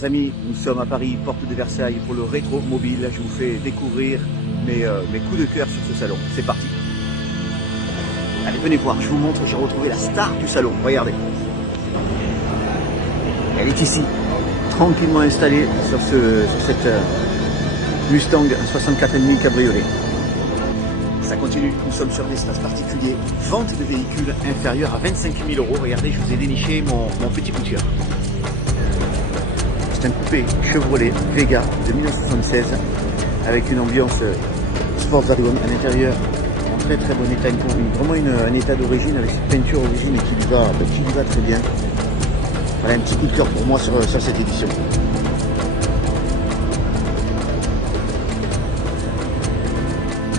Chers amis, nous sommes à Paris, porte de Versailles, pour le Rétro Mobile. Je vous fais découvrir mes coups de cœur sur ce salon. C'est parti. Allez, venez voir, je vous montre, j'ai retrouvé la star du salon. Regardez. Elle est ici, tranquillement installée sur cette Mustang 64,5 cabriolet. Ça continue, nous sommes sur des espaces particuliers. Vente de véhicules inférieurs à 25 000 €. Regardez, je vous ai déniché mon petit coup de cœur. C'est un coupé Chevrolet Vega de 1976 avec une ambiance Sportswagen à l'intérieur en très très bon état, vraiment un état d'origine avec cette peinture origine qui lui va très bien. Voilà un petit coup de cœur pour moi sur cette édition.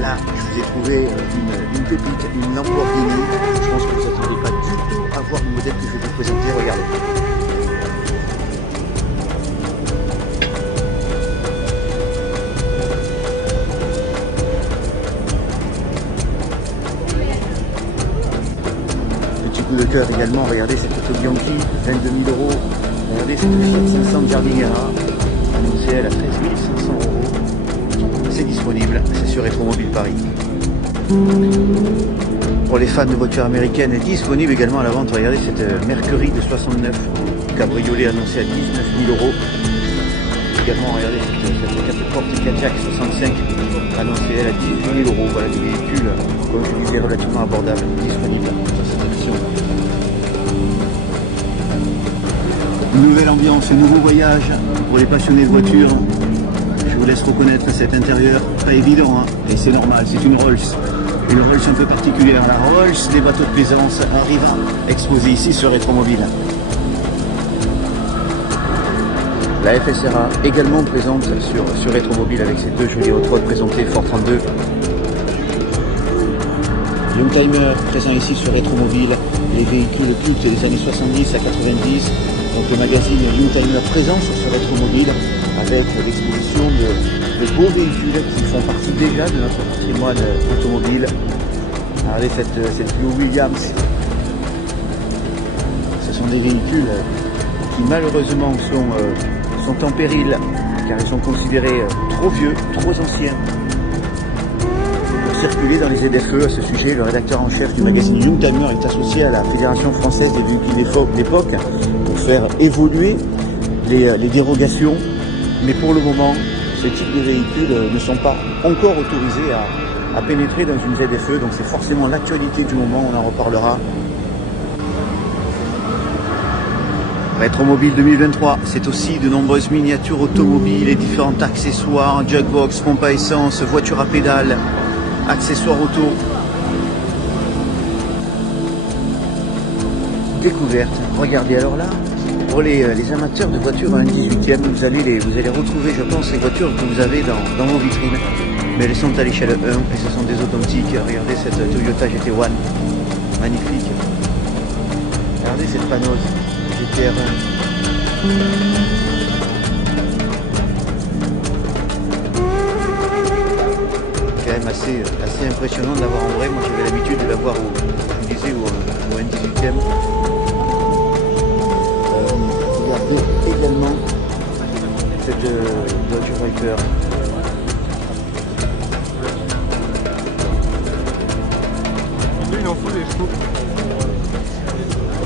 Là, je vous ai trouvé une pépite, une Lamborghini. Je pense que vous ne attendez pas du tout à voir le modèle que je vais vous présenter. Regardez. De cœur également, regardez cette auto Bianchi, 22 000 €. Regardez cette Fiat 500 Giardiniera, annoncée à 13 500 €. C'est disponible, c'est sur Rétromobile Paris. Pour les fans de voitures américaines, disponible également à la vente. Regardez cette Mercury de 69, cabriolet annoncé à 19 000 €. Également, regardez cette 4 portes Cadillac 65, annoncée à 18 000 €. Voilà des véhicules, comme je disais, relativement abordables, disponibles sur cette édition. Une nouvelle ambiance, un nouveau voyage pour les passionnés de voitures. Je vous laisse reconnaître cet intérieur, pas évident, hein, et c'est normal, c'est une Rolls un peu particulière. La Rolls des bateaux de plaisance arriva exposée ici sur Rétromobile. La FSRA également présente sur Rétromobile avec ses deux jolis hot rods présentés Ford 32. Youngtimer présent ici sur Rétromobile, les véhicules cultes des années 70 à 90. Donc le magazine Youngtimer présent sur ce Rétromobile avec l'exposition de beaux véhicules qui font partie déjà de notre patrimoine automobile. Regardez cette Blue Williams. Ce sont des véhicules qui malheureusement sont en péril car ils sont considérés trop vieux, trop anciens pour circuler dans les ZFE. À ce sujet, le rédacteur en chef du magazine Youngtimer est associé à la Fédération française des véhicules d'époque pour faire évoluer les dérogations, mais pour le moment ce type de véhicules ne sont pas encore autorisés à pénétrer dans une ZFE, donc c'est forcément l'actualité du moment, on en reparlera. Rétromobile 2023, c'est aussi de nombreuses miniatures automobiles et différents accessoires, jukebox, pompe à essence, voiture à pédale, accessoires auto. Découverte, regardez alors là, pour les amateurs de voitures à 1/18e, vous allez retrouver, je pense, les voitures que vous avez dans vos vitrines. Mais elles sont à l'échelle 1 et ce sont des authentiques. Regardez cette Toyota GT1, magnifique. Regardez cette Panos GTR1. Quand même assez impressionnant d'avoir en vrai. Moi j'avais l'habitude de l'avoir je vous disais, au 1/18e. Regardez également cette Dodge Viper.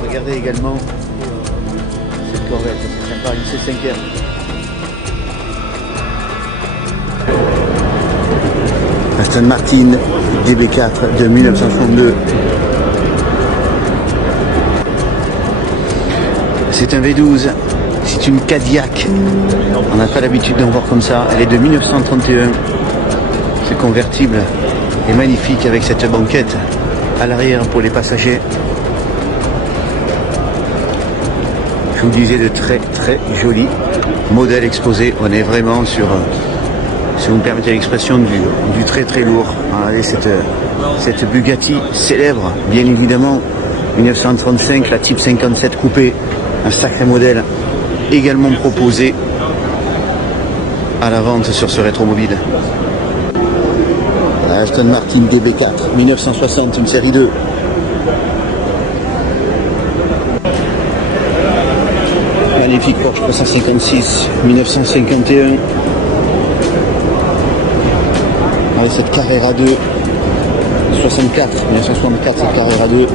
Regardez également cette Corvette, c'est sympa, une C5R. Aston Martin DB4 de 1962. C'est un V12, c'est une Cadillac. On n'a pas l'habitude d'en voir comme ça. Elle est de 1931. C'est convertible et magnifique avec cette banquette à l'arrière pour les passagers. Je vous disais de très très jolis modèles exposés. On est vraiment sur, si vous me permettez l'expression, du très très lourd. Regardez cette Bugatti célèbre, bien évidemment, 1935, la Type 57 coupée, un sacré modèle, également proposé à la vente sur ce Rétromobile. La Aston Martin DB4 1960, une série 2. magnifique Porsche 356 1951 avec cette Carrera 2 64 1964, cette Carrera 2.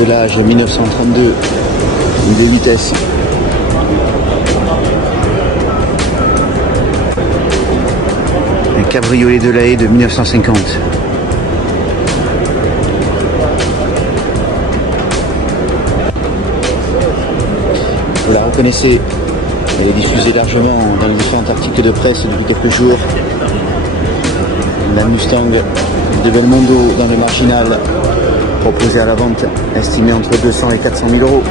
De l'âge 1932, une 2 vitesses. Un cabriolet de la Haye de 1950. Vous la reconnaissez, elle est diffusée largement dans les différents articles de presse depuis quelques jours. La Mustang de Belmondo dans le marginal, proposée à la vente, estimée entre 200 et 400 000 euros.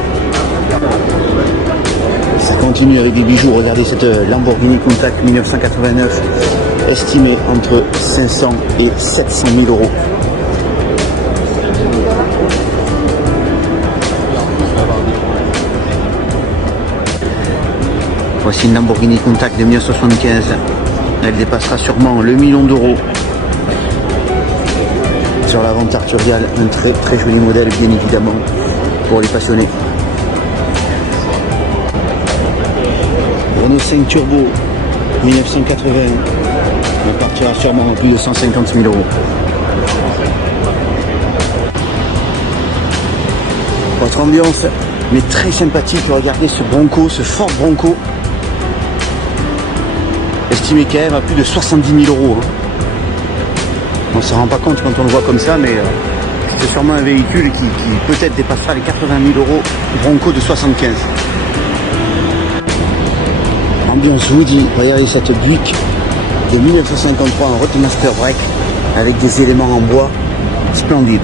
Ça continue avec des bijoux. Regardez cette Lamborghini Countach 1989, estimée entre 500 et 700 000 euros. Voici une Lamborghini Countach de 1975. Elle dépassera sûrement le million d'euros. Sur la vente Arturial, un très joli modèle, bien évidemment, pour les passionnés. Renault 5 Turbo 1980, on partira sûrement à plus de 150 000 euros. Votre ambiance, mais très sympathique. Regardez ce Bronco, ce Ford Bronco, estimé quand même à plus de 70 000 euros. On ne se rend pas compte quand on le voit comme ça, mais c'est sûrement un véhicule qui peut-être dépassera les 80 000 euros. Bronco de 75. Ambiance Woody, regardez cette Buick de 1953 en Roadmaster Break avec des éléments en bois splendides.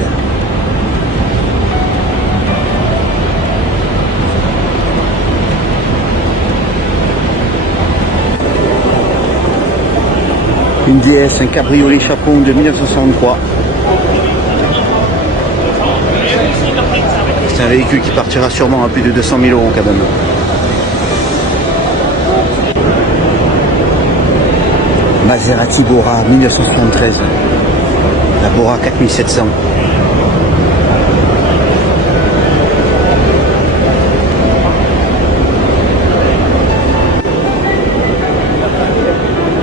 Une DS, un cabriolet Chapon de 1963. C'est un véhicule qui partira sûrement à plus de 200 000 euros quand même. Maserati Bora 1973. La Bora 4700.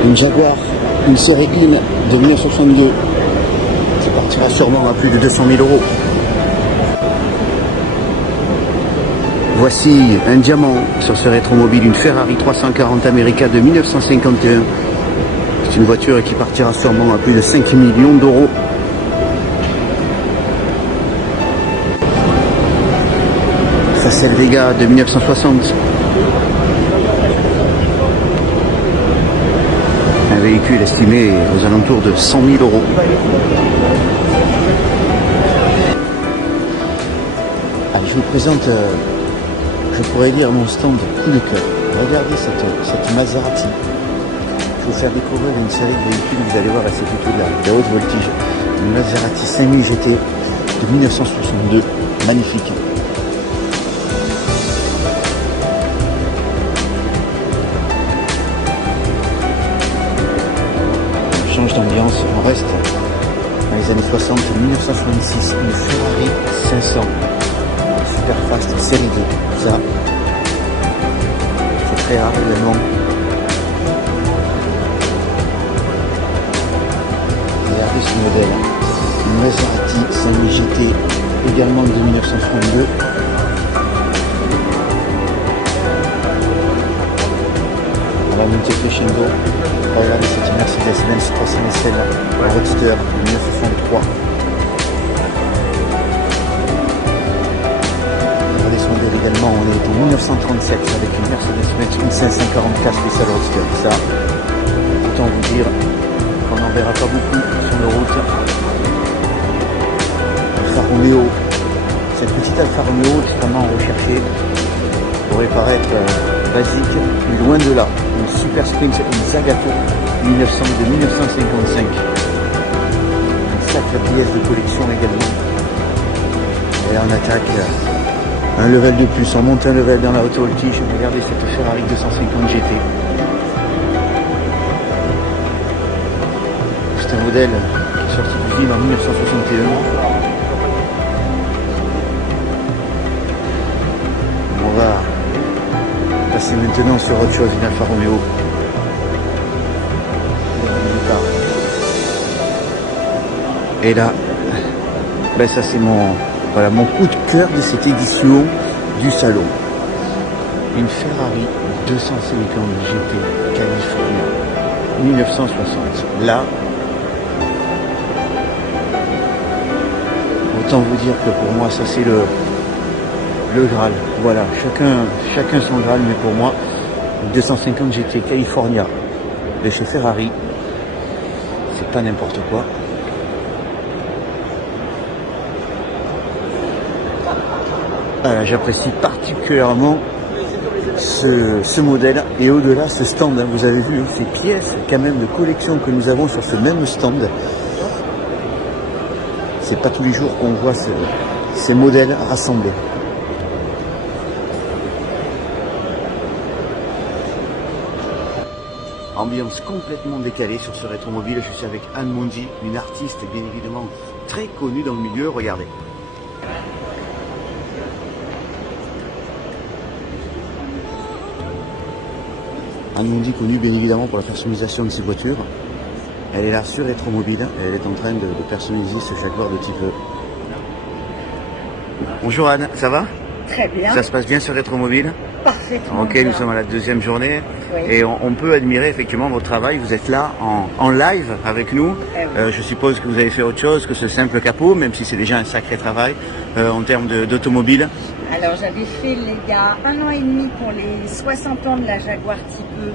Une Jaguar, une série 1 de 1962 qui partira sûrement à plus de 200 000 euros. Voici un diamant sur ce rétromobile, une Ferrari 340 America de 1951. C'est une voiture qui partira sûrement à plus de 5 millions d'euros. Facel Vega de 1960. Un véhicule estimé aux alentours de 100 000 euros. Alors, je vous présente, je pourrais dire mon stand coup de cœur. Regardez cette Maserati. Je vais vous faire découvrir une série de véhicules, vous allez voir, c'est plutôt de la haute voltige. Une Maserati 5000 GT de 1962, magnifique. On change d'ambiance, on reste dans les années 60, 1966, une Ferrari 500, super fast, série D, ça, c'est très rare également. Regardez ce modèle, une Maserati 5000 GT, également de 1962. On va monter crescendo. Regardez cette Mercedes-Benz 300 SL en roadster de 1963. Regardez ce modèle également, on est en 1937 avec une Mercedes-Benz 1544 spécial roadster. Ça, autant vous dire qu'on n'en verra pas beaucoup sur nos routes. Alfa Romeo, cette petite Alfa Romeo extrêmement recherchée, pourrait paraître basique, mais loin de là. Une Super Sprint, une Zagato de 1955. Une sacrée pièce de collection également. Et là on attaque un level de plus, on monte un level dans la haute voltige. Regardez cette Ferrari 250 GT. C'est un modèle qui est sorti disponible en 1961. On va passer maintenant sur autre chose, une Alfa Romeo. Et là, ben ça c'est voilà, mon coup de cœur de cette édition du salon. Une Ferrari 250 GT California 1960. Là, autant vous dire que pour moi ça c'est le Graal. Voilà, chacun son Graal, mais pour moi 250 GT California de chez Ferrari, c'est pas n'importe quoi. J'apprécie particulièrement ce modèle et au-delà ce stand. Vous avez vu ces pièces quand même de collection que nous avons sur ce même stand. C'est pas tous les jours qu'on voit ces modèles rassemblés. Ambiance complètement décalée sur ce rétromobile. Je suis avec Anne Mondi, une artiste bien évidemment très connue dans le milieu. Regardez. Anne Mondi, connue bien évidemment pour la personnalisation de ses voitures. Elle est là sur Rétromobile, elle est en train de personnaliser ce Jaguar de type E. Bonjour Anne, ça va? Très bien. Ça se passe bien sur Rétromobile? Parfaitement. Ok, bien. nous sommes à la deuxième journée. Oui. Et on peut admirer effectivement votre travail. Vous êtes là en live avec nous. Eh oui. Je suppose que vous avez fait autre chose que ce simple capot, même si c'est déjà un sacré travail en termes d'automobile. Alors j'avais fait il y a 1 an et demi pour les 60 ans de la Jaguar Type E,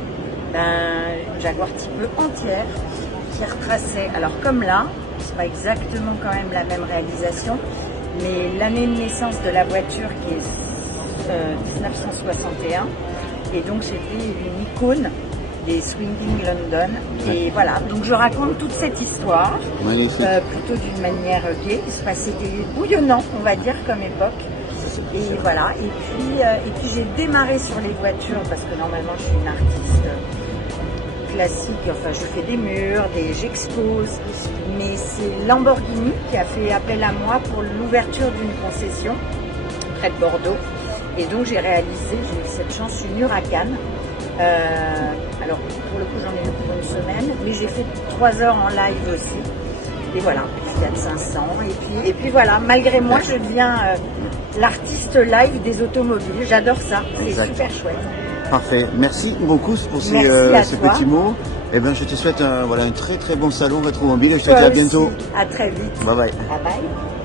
une Jaguar Type E entière qui retraçait, alors comme là, c'est pas exactement quand même la même réalisation, mais l'année de naissance de la voiture qui est 1961, et donc j'ai fait une icône des Swinging London, et voilà, donc je raconte toute cette histoire, plutôt d'une manière gaie, c'était bouillonnant on va dire comme époque. Et voilà, et puis j'ai démarré sur les voitures parce que normalement je suis une artiste classique, enfin je fais des murs, j'expose, mais c'est Lamborghini qui a fait appel à moi pour l'ouverture d'une concession près de Bordeaux, et donc j'ai eu cette chance, une Huracan. Alors pour le coup j'en ai eu pour une semaine, mais j'ai fait 3 heures en live aussi. Et voilà, Fiat 500. Et puis voilà, malgré moi, je deviens l'artiste live des automobiles. J'adore ça, c'est super chouette. Parfait, merci beaucoup pour ces petits mots. Et ben, je te souhaite un très très bon salon Rétromobile et je te dis à bientôt. À très vite. Bye bye. Bye bye.